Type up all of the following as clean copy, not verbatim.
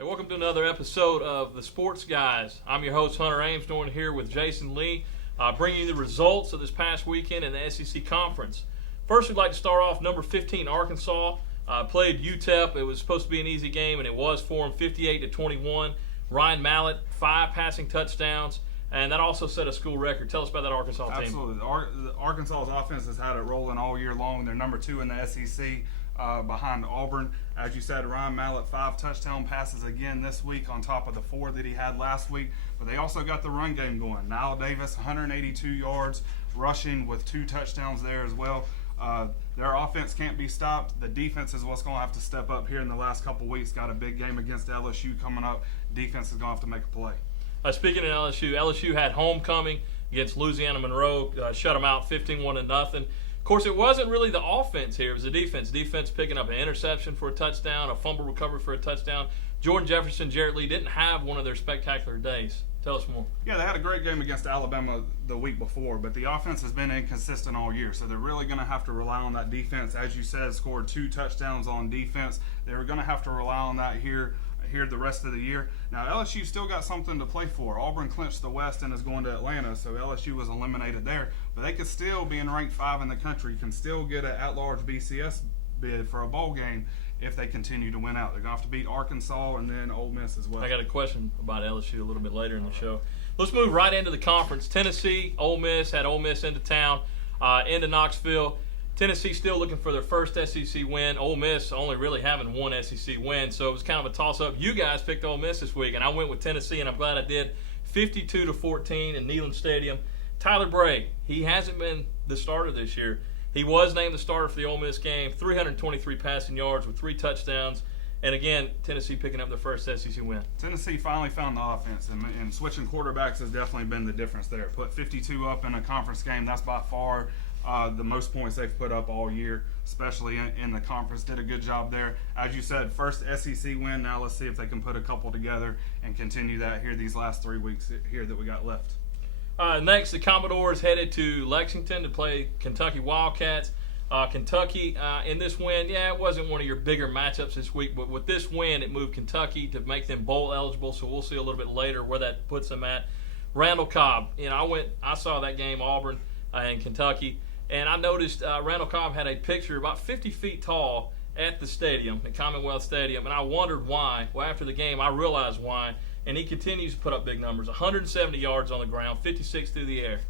Hey, welcome to another episode of The Sports Guys. I'm your host, Hunter Ames, joined here with Jason Lee, bringing you the results of this past weekend in the SEC Conference. First, we'd like to start off number 15, Arkansas. Played UTEP. It was supposed to be an easy game, and it was for them, 58-21. Ryan Mallett, 5 passing touchdowns, and that also set a school record. Tell us about that Arkansas team. Absolutely. Arkansas's offense has had it rolling all year long. They're number 2 in the SEC. Behind Auburn. As you said, Ryan Mallett, 5 touchdown passes again this week on top of the 4 that he had last week. But they also got the run game going. Niall Davis, 182 yards rushing with 2 touchdowns there as well. Their offense can't be stopped. The defense is what's going to have to step up here in the last couple weeks. Got a big game against LSU coming up. Defense is going to have to make a play. Speaking of LSU had homecoming against Louisiana Monroe. Shut them out 15-0. Of course, it wasn't really the offense here. It was the defense. Defense picking up an interception for a touchdown, a fumble recovery for a touchdown. Jordan Jefferson, Jarrett Lee didn't have one of their spectacular days. Tell us more. Yeah, they had a great game against Alabama the week before, but the offense has been inconsistent all year, so they're really going to have to rely on that defense. As you said, scored 2 touchdowns on defense. They're going to have to rely on that here the rest of the year. Now, LSU still got something to play for. Auburn clinched the West and is going to Atlanta, so LSU was eliminated there. But they could still, being ranked 5 in the country, can still get an at-large BCS bid for a bowl game if they continue to win out. They're going to have to beat Arkansas and then Ole Miss as well. I got a question about LSU a little bit later in the show. Let's move right into the conference. Tennessee, Ole Miss, had Ole Miss into town, into Knoxville. Tennessee still looking for their first SEC win. Ole Miss only really having one SEC win, so it was kind of a toss-up. You guys picked Ole Miss this week, and I went with Tennessee, and I'm glad I did. 52-14 in Neyland Stadium. Tyler Bray, he hasn't been the starter this year. He was named the starter for the Ole Miss game. 323 passing yards with 3 touchdowns. And again, Tennessee picking up their first SEC win. Tennessee finally found the offense, and switching quarterbacks has definitely been the difference there. Put 52 up in a conference game. That's by far the most points they've put up all year, especially in the conference. Did a good job there. As you said, first SEC win. Now let's see if they can put a couple together and continue that here these last 3 weeks here that we got left. Next, the Commodores headed to Lexington to play Kentucky Wildcats. Kentucky, in this win, it wasn't one of your bigger matchups this week, but with this win, it moved Kentucky to make them bowl eligible, so we'll see a little bit later where that puts them at. Randall Cobb, I saw that game, Auburn and Kentucky, and I noticed Randall Cobb had a picture about 50 feet tall at the stadium, at Commonwealth Stadium, and I wondered why. Well, after the game, I realized why, and he continues to put up big numbers, 170 yards on the ground, 56 through the air.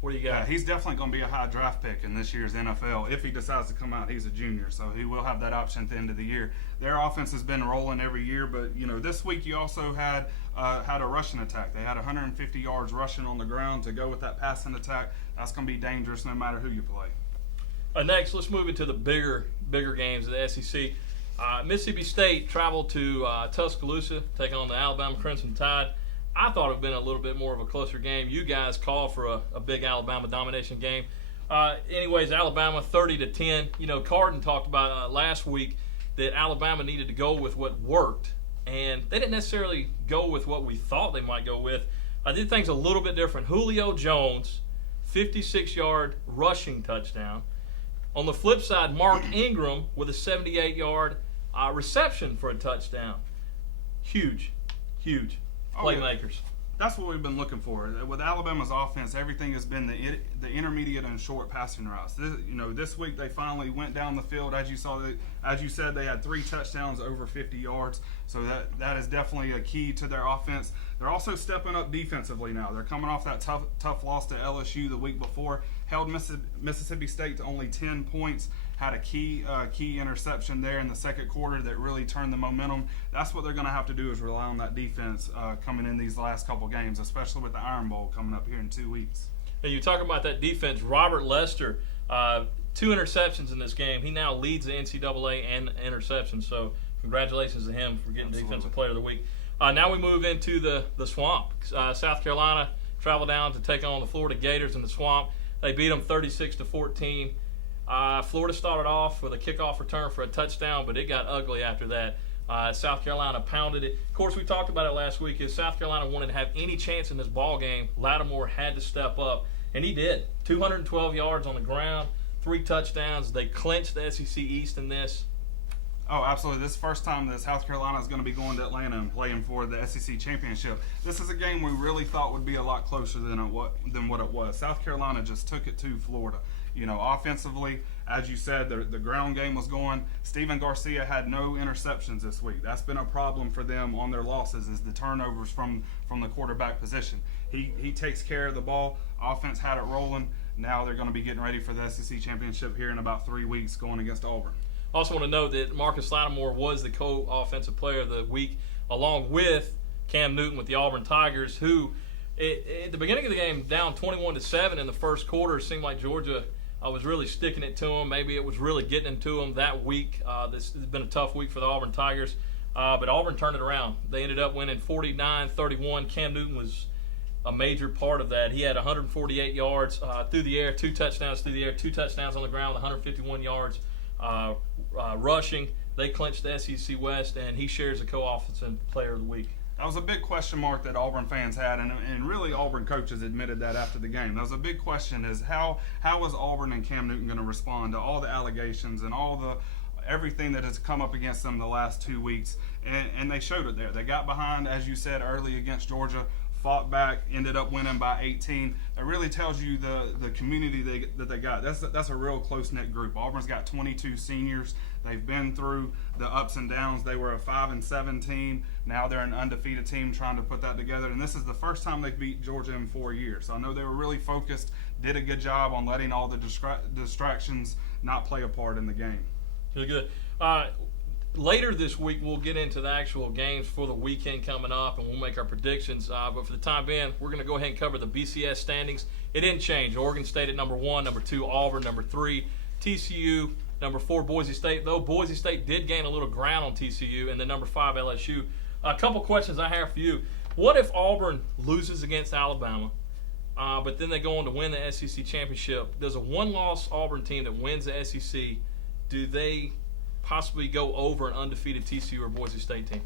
What do you got? Yeah, he's definitely going to be a high draft pick in this year's NFL. If he decides to come out, he's a junior, so he will have that option at the end of the year. Their offense has been rolling every year, but this week you also had a rushing attack. They had 150 yards rushing on the ground to go with that passing attack. That's going to be dangerous no matter who you play. Next, let's move into the bigger games of the SEC. Mississippi State traveled to Tuscaloosa, take on the Alabama Crimson Tide. I thought it would have been a little bit more of a closer game. You guys called for a big Alabama domination game. Anyways, Alabama 30-10. Carden talked about last week that Alabama needed to go with what worked, and they didn't necessarily go with what we thought they might go with. I did things a little bit different. Julio Jones, 56-yard rushing touchdown. On the flip side, Mark Ingram with a 78-yard reception for a touchdown. Huge playmakers. That's what we've been looking for. With Alabama's offense, everything has been the intermediate and short passing routes. This week they finally went down the field. As you said, they had 3 touchdowns over 50 yards. So that is definitely a key to their offense. They're also stepping up defensively now. They're coming off that tough loss to LSU the week before. Held Mississippi State to only 10 points. Had a key interception there in the second quarter that really turned the momentum. That's what they're going to have to do, is rely on that defense coming in these last couple games, especially with the Iron Bowl coming up here in 2 weeks. And you talk about that defense. Robert Lester, 2 interceptions in this game. He now leads the NCAA in interceptions, so congratulations to him for getting Defensive Player of the Week. Now we move into the Swamp. South Carolina traveled down to take on the Florida Gators in the Swamp. They beat them 36-14. Florida started off with a kickoff return for a touchdown, but it got ugly after that. South Carolina pounded it. Of course, we talked about it last week. If South Carolina wanted to have any chance in this ball game, Lattimore had to step up, and he did. 212 yards on the ground, 3 touchdowns. They clinched the SEC East in this. Oh, absolutely. This is the first time that South Carolina is going to be going to Atlanta and playing for the SEC championship. This is a game we really thought would be a lot closer than what it was. South Carolina just took it to Florida. You know, offensively, as you said, the ground game was going. Steven Garcia had no interceptions this week. That's been a problem for them on their losses, is the turnovers from the quarterback position. He takes care of the ball. Offense had it rolling. Now they're going to be getting ready for the SEC championship here in about 3 weeks, going against Auburn. Also want to note that Marcus Lattimore was the co-offensive player of the week, along with Cam Newton with the Auburn Tigers, who at the beginning of the game down 21-7 in the first quarter. It seemed like Georgia was really sticking it to them. Maybe it was really getting into them that week. This has been a tough week for the Auburn Tigers, but Auburn turned it around. They ended up winning 49-31. Cam Newton was a major part of that. He had 148 yards through the air, 2 touchdowns through the air, 2 touchdowns on the ground, 151 yards rushing. They clinched the SEC West, and he shares the co-offensive player of the week. That was a big question mark that Auburn fans had, and really Auburn coaches admitted that after the game. That was a big question, is how is Auburn and Cam Newton going to respond to all the allegations and everything that has come up against them the last 2 weeks, and they showed it there. They got behind, as you said, early against Georgia, fought back, ended up winning by 18. That really tells you the community that they got. That's a real close-knit group. Auburn's got 22 seniors. They've been through the ups and downs. They were a 5-7 team. Now they're an undefeated team trying to put that together. And this is the first time they've beat Georgia in 4 years. So I know they were really focused, did a good job on letting all the distractions not play a part in the game. Really good. Later this week, we'll get into the actual games for the weekend coming up, and we'll make our predictions. But for the time being, we're going to go ahead and cover the BCS standings. It didn't change. Oregon State at number 1, number 2, Auburn, number 3, TCU, number 4, Boise State. Though Boise State did gain a little ground on TCU, and then number 5, LSU. A couple questions I have for you. What if Auburn loses against Alabama, but then they go on to win the SEC championship? Does a one-loss Auburn team that wins the SEC, do they possibly go over an undefeated TCU or Boise State team?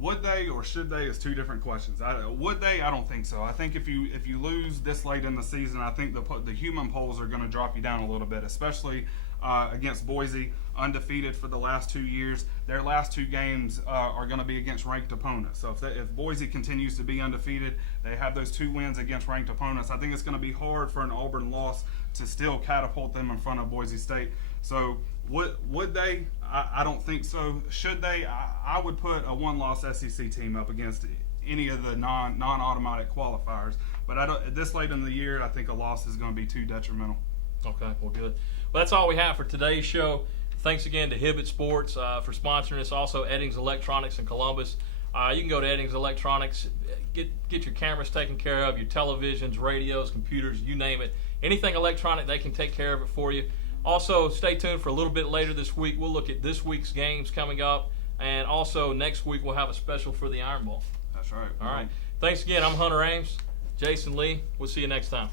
Would they or should they is 2 different questions. Would they? I don't think so. I think if you lose this late in the season, I think the human polls are going to drop you down a little bit, especially against Boise, undefeated for the last 2 years. Their last 2 games are going to be against ranked opponents. So if Boise continues to be undefeated, they have those 2 wins against ranked opponents. I think it's going to be hard for an Auburn loss to still catapult them in front of Boise State. So would they? I don't think so. Should they? I would put a one-loss SEC team up against any of the non-automatic qualifiers. But this late in the year, I think a loss is going to be too detrimental. Okay, well, good. Well, that's all we have for today's show. Thanks again to Hibbett Sports for sponsoring us. Also, Eddings Electronics in Columbus. You can go to Eddings Electronics, get your cameras taken care of, your televisions, radios, computers, you name it. Anything electronic, they can take care of it for you. Also, stay tuned for a little bit later this week. We'll look at this week's games coming up, and also next week we'll have a special for the Iron Bowl. That's right. All right. Thanks again. I'm Hunter Ames. Jason Lee. We'll see you next time.